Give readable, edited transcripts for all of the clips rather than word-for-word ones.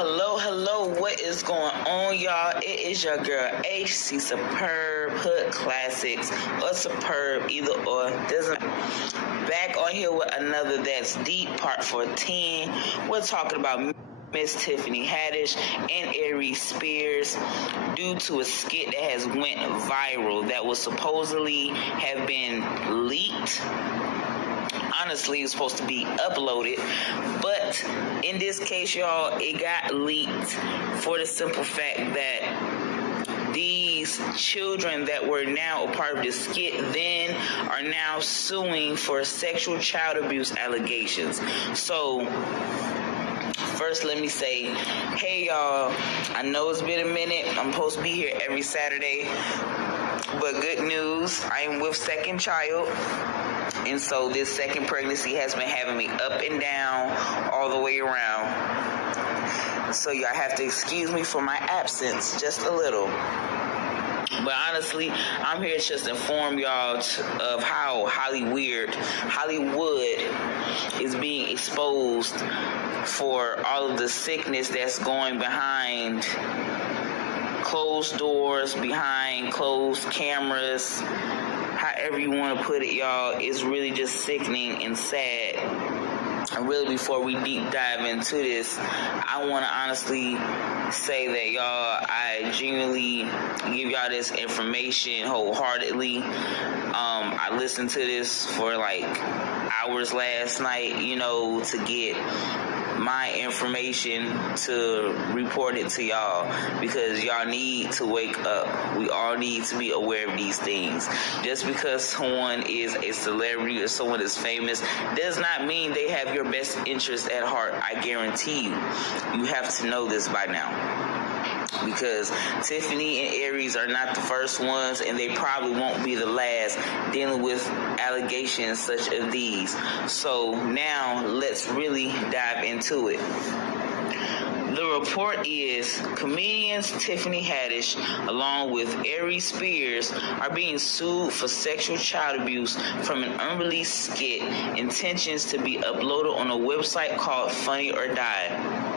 Hello, what is going on, y'all? It is your girl, HC Superb, Hood Classics, or Superb, either or, doesn't back on here with another That's Deep, part 14. We're talking about Miss Tiffany Haddish and Aries Spears due to a skit that has went viral that was supposedly have been leaked. Honestly, it was supposed to be uploaded, but in this case, y'all, it got leaked for the simple fact that these children that were now a part of the skit then are now suing for sexual child abuse allegations. So first, let me say, hey y'all, I know it's been a minute. I'm supposed to be here every Saturday, but good news, I am with second child. And so this second pregnancy has been having me up and down all the way around. So y'all have to excuse me for my absence just a little. But honestly, I'm here to just inform y'all of how Hollywood is being exposed for all of the sickness that's going behind closed doors, behind closed cameras. However you want to put it, y'all, it's really just sickening and sad. And really, before we deep dive into this, I want to honestly say that, y'all, I genuinely give y'all this information wholeheartedly. I listened to this for like hours last night, to get my information to report it to y'all, because y'all need to wake up. We all need to be aware of these things. Just because someone is a celebrity or someone is famous does not mean they have your best interest at heart. I guarantee you, you have to know this by now. Because Tiffany and Aries are not the first ones, and they probably won't be the last dealing with allegations such as these. So now let's really dive into it. The report is comedians Tiffany Haddish along with Aries Spears are being sued for sexual child abuse from an unreleased skit intentions to be uploaded on a website called Funny or Die.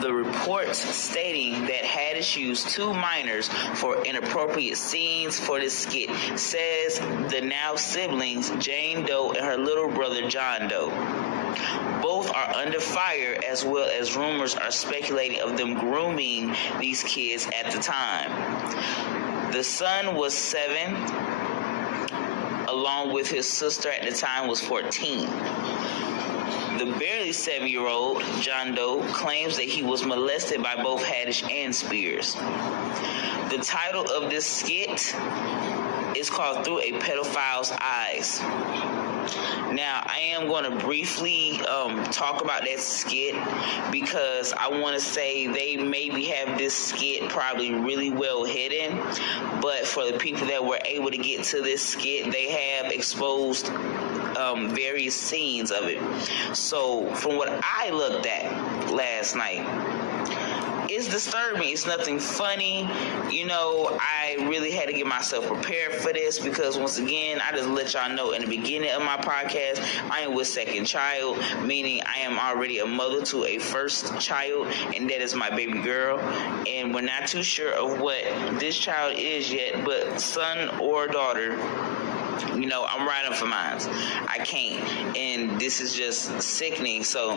The reports stating that Haddish used two minors for inappropriate scenes for the skit says the now siblings Jane Doe and her little brother John Doe. Both are under fire, as well as rumors are speculating of them grooming these kids at the time. The son was 7, along with his sister at the time was 14. The barely 7-year-old, John Doe, claims that he was molested by both Haddish and Spears. The title of this skit is called Through a Pedophile's Eyes. Now, I am going to briefly talk about that skit, because I want to say they maybe have this skit probably really well hidden, but for the people that were able to get to this skit, they have exposed various scenes of it. So from what I looked at last night, it's disturbing. It's nothing funny. I really had to get myself prepared for this, because once again, I just let y'all know in the beginning of my podcast, I am with second child, meaning I am already a mother to a first child, and that is my baby girl. And we're not too sure of what this child is yet, but son or daughter, I'm riding for mine. I can't. And this is just sickening. So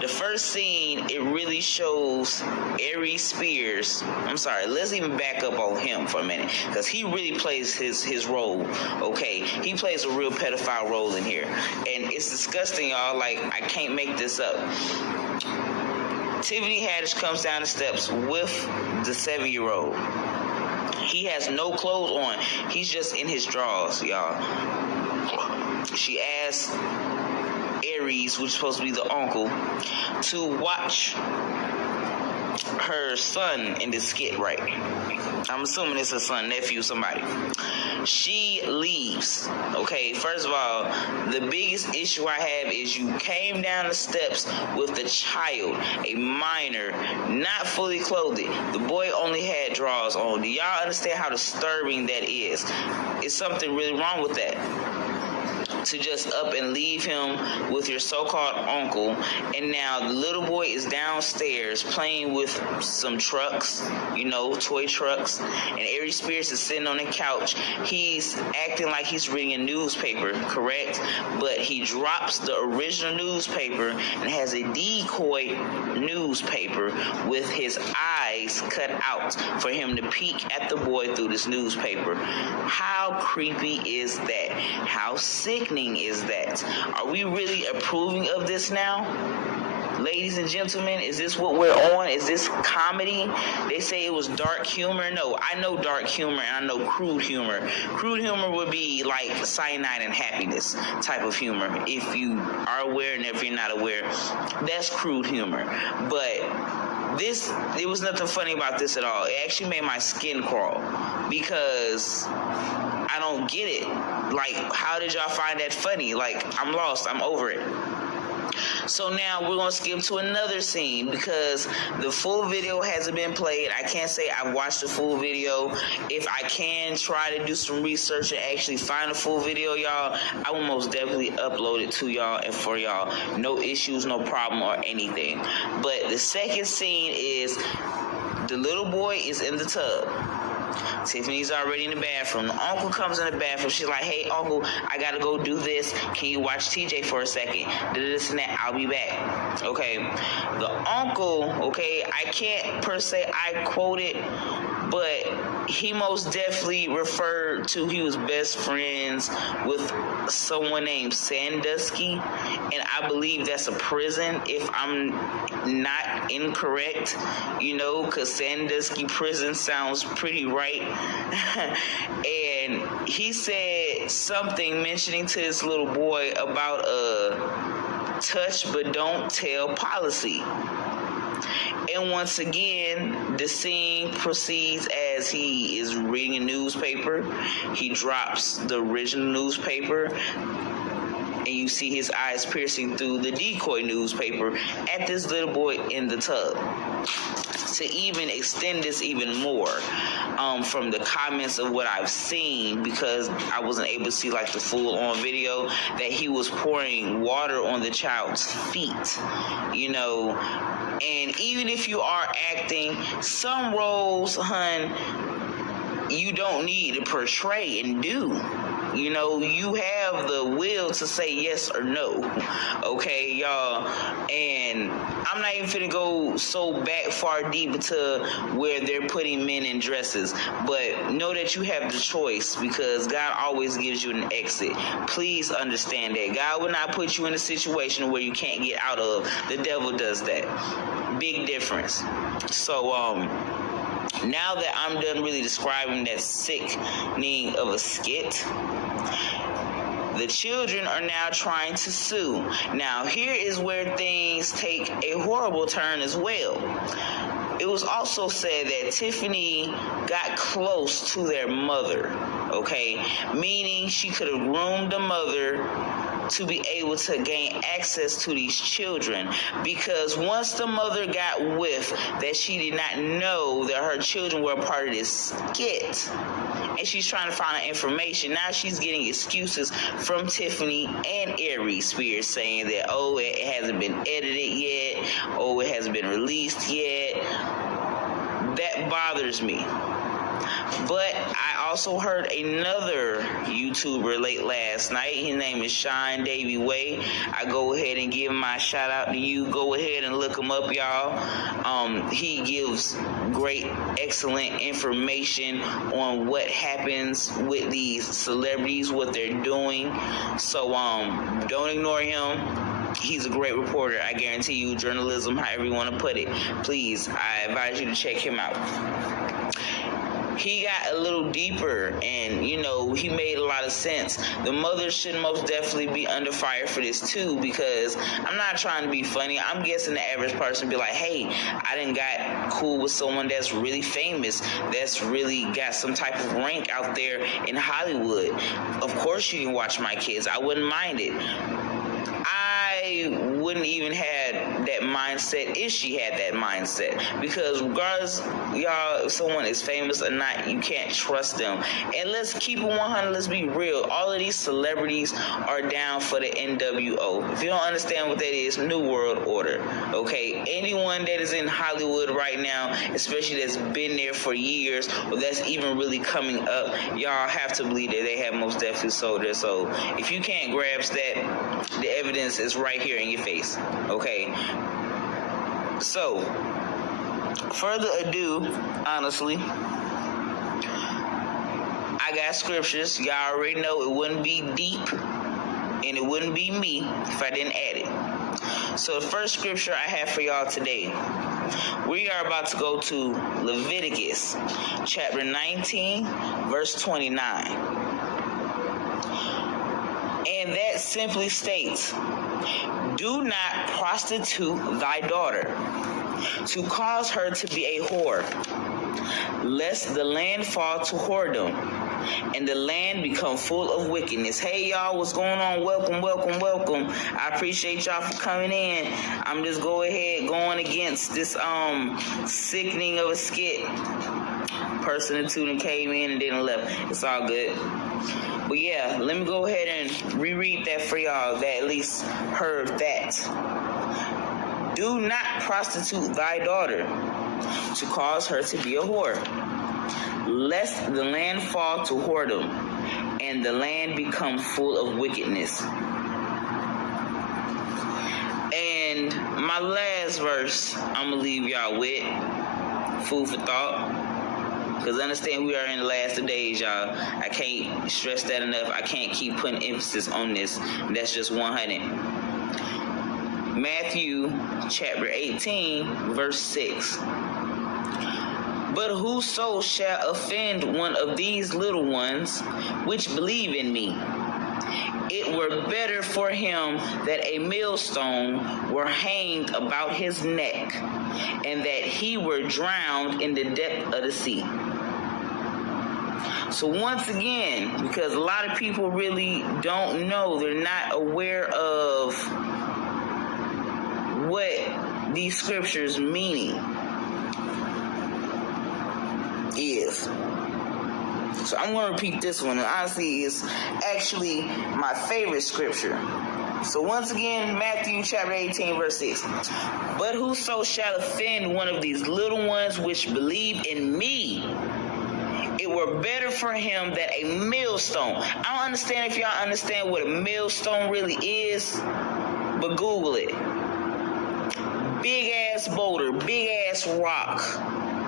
the first scene, it really shows Aries Spears. I'm sorry, let's even back up on him for a minute, because he really plays his role. Okay, he plays a real pedophile role in here. And it's disgusting, y'all. Like, I can't make this up. Tiffany Haddish comes down the steps with the 7-year-old. He has no clothes on. He's just in his drawers, y'all. She asked Aries, which is supposed to be the uncle, to watch her son in the skit, right? I'm assuming it's her son, nephew, somebody. She leaves. Okay, first of all, the biggest issue I have is you came down the steps with a child, a minor, not fully clothed. The boy only had drawers on. Do y'all understand how disturbing that is? Is something really wrong with that? to just up and leave him with your so-called uncle, and now the little boy is downstairs playing with some trucks, toy trucks, and Aries Spears is sitting on the couch. He's acting like he's reading a newspaper, correct? But he drops the original newspaper and has a decoy newspaper with his eyes cut out for him to peek at the boy through this newspaper. How creepy is that? How sickening is that? Are we really approving of this now? Ladies and gentlemen, is this what we're on? Is this comedy? They say it was dark humor. No, I know dark humor and I know crude humor. Crude humor would be like cyanide and happiness type of humor. If you are aware and if you're not aware, that's crude humor. But there was nothing funny about this at all. It actually made my skin crawl because I don't get it. Like, how did y'all find that funny? Like, I'm lost. I'm over it. So now we're going to skip to another scene because the full video hasn't been played. I can't say I've watched the full video. If I can try to do some research and actually find a full video, y'all, I will most definitely upload it to y'all and for y'all. No issues, no problem or anything. But the second scene is the little boy is in the tub. Tiffany's already in the bathroom. The uncle comes in the bathroom. She's like, hey, uncle, I got to go do this. Can you watch TJ for a second? This and that. I'll be back. Okay. The uncle, okay, I can't per se I quote it, but he most definitely referred to he was best friends with someone named Sandusky, and I believe that's a prison if I'm not incorrect, because Sandusky prison sounds pretty right. And he said something mentioning to this little boy about a touch but don't tell policy. And once again, the scene proceeds as he is reading a newspaper. He drops the original newspaper, and you see his eyes piercing through the decoy newspaper at this little boy in the tub. To even extend this even more, from the comments of what I've seen, because I wasn't able to see like the full on video, that he was pouring water on the child's feet, and even if you are acting, some roles, you don't need to portray and do. You have the will to say yes or no. Okay, y'all. And I'm not even finna go so far deep into where they're putting men in dresses. But know that you have the choice because God always gives you an exit. Please understand that. God will not put you in a situation where you can't get out of. The devil does that. Big difference. So, now that I'm done really describing that sickening of a skit, the children are now trying to sue. Now, here is where things take a horrible turn as well. It was also said that Tiffany got close to their mother, okay? Meaning she could have groomed the mother to be able to gain access to these children, because once the mother got whiff that she did not know that her children were a part of this skit, and she's trying to find out information, now she's getting excuses from Tiffany and Aries Spears saying that, oh, it hasn't been edited yet, oh, it hasn't been released yet. That bothers me. But I also heard another YouTuber late last night. His name is Sean Davy Way. I go ahead and give my shout out to you. Go ahead and look him up, y'all. He gives great, excellent information on what happens with these celebrities, what they're doing. So don't ignore him. He's a great reporter. I guarantee you, journalism, however you want to put it. Please, I advise you to check him out. He got a little deeper and, he made a lot of sense. The mother should most definitely be under fire for this too, because I'm not trying to be funny. I'm guessing the average person be like, hey, I done got cool with someone that's really famous, that's really got some type of rank out there in Hollywood. Of course you can watch my kids. I wouldn't mind it. I wouldn't even have that mindset if she had that mindset. Because regardless, y'all, if someone is famous or not, you can't trust them. And let's keep it 100. Let's be real. All of these celebrities are down for the NWO. If you don't understand what that is, New World Order. Okay, anyone that is in Hollywood right now, especially that's been there for years, or that's even really coming up, y'all have to believe that they have most definitely sold it. So if you can't grasp that, the evidence is right here in your face. Okay. So, further ado, honestly, I got scriptures. Y'all already know it wouldn't be deep and it wouldn't be me if I didn't add it. So the first scripture I have for y'all today, we are about to go to Leviticus chapter 19, verse 29. And that simply states, do not prostitute thy daughter, to cause her to be a whore, lest the land fall to whoredom, and the land become full of wickedness. Hey y'all, what's going on? Welcome, welcome, welcome. I appreciate y'all for coming in. I'm just going against this sickening of a skit. Person or two that came in and didn't left. It's all good. But yeah, let me go ahead and reread that for y'all that at least heard that. Do not prostitute thy daughter, to cause her to be a whore, lest the land fall to whoredom, and the land become full of wickedness. And my last verse, I'm going to leave y'all with food for thought. Because understand, we are in the last of days, y'all. I can't stress that enough. I can't keep putting emphasis on this. That's just 100. Matthew chapter 18, verse 6. But whoso shall offend one of these little ones which believe in me, it were better for him that a millstone were hanged about his neck, and that he were drowned in the depth of the sea. So once again, because a lot of people really don't know, they're not aware of what these scriptures meaning is. So I'm going to repeat this one, and honestly, it's actually my favorite scripture. So once again, Matthew chapter 18, verse 6. But whoso shall offend one of these little ones which believe in me, it were better for him that a millstone. I don't understand if y'all understand what a millstone really is, but Google it. Big ass boulder, big ass rock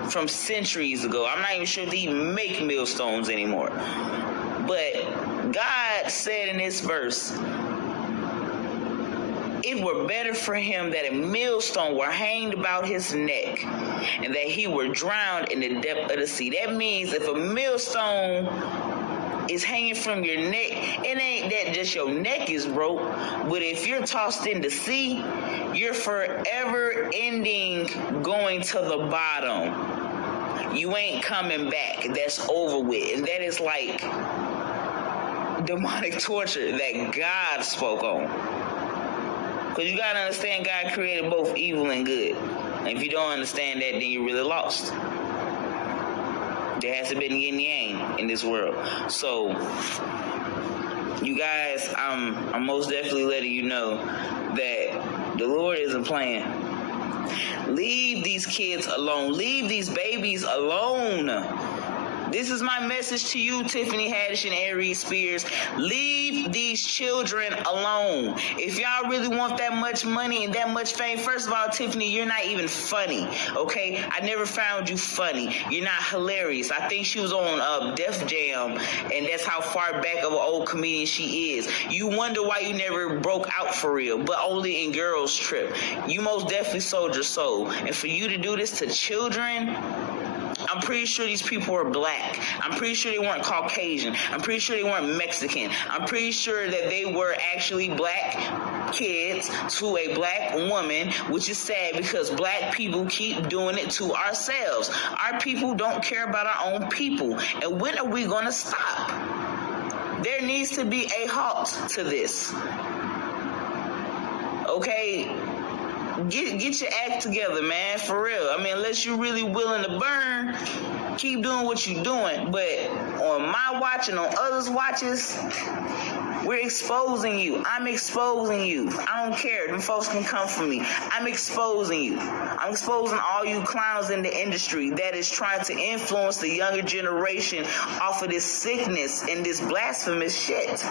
from centuries ago. I'm not even sure they even make millstones anymore. But God said in this verse, it were better for him that a millstone were hanged about his neck, and that he were drowned in the depth of the sea. That means if a millstone is hanging from your neck, it ain't that just your neck is broke, but if you're tossed in the sea, you're forever ending going to the bottom. You ain't coming back. That's over with. And that is like demonic torture that God spoke on. Because you got to understand, God created both evil and good. And if you don't understand that, then you're really lost. There has to be yin and yang in this world. So, you guys, I'm most definitely letting you know that the Lord isn't playing. Leave these kids alone. Leave these babies alone. This is my message to you, Tiffany Haddish and Aries Spears. Leave these children alone. If y'all really want that much money and that much fame, first of all, Tiffany, you're not even funny, okay? I never found you funny. You're not hilarious. I think she was on Def Jam, and that's how far back of an old comedian she is. You wonder why you never broke out for real, but only in Girls Trip. You most definitely sold your soul. And for you to do this to children, I'm pretty sure these people were black. I'm pretty sure they weren't Caucasian. I'm pretty sure they weren't Mexican. I'm pretty sure that they were actually black kids to a black woman, which is sad because black people keep doing it to ourselves. Our people don't care about our own people. And when are we going to stop? There needs to be a halt to this. Okay? Get your act together, man, for real. I mean, unless you're really willing to burn, keep doing what you're doing. But on my watch and on others' watches, we're exposing you. I'm exposing you. I don't care. Them folks can come for me. I'm exposing you. I'm exposing all you clowns in the industry that is trying to influence the younger generation off of this sickness and this blasphemous shit.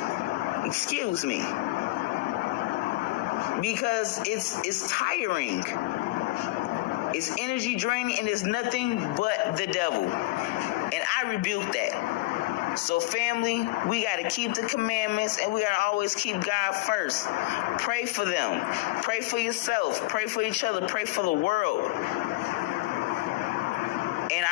Excuse me. Because it's tiring. It's energy draining, and it's nothing but the devil. And I rebuke that. So family, we got to keep the commandments, and we got to always keep God first. Pray for them. Pray for yourself. Pray for each other. Pray for the world. And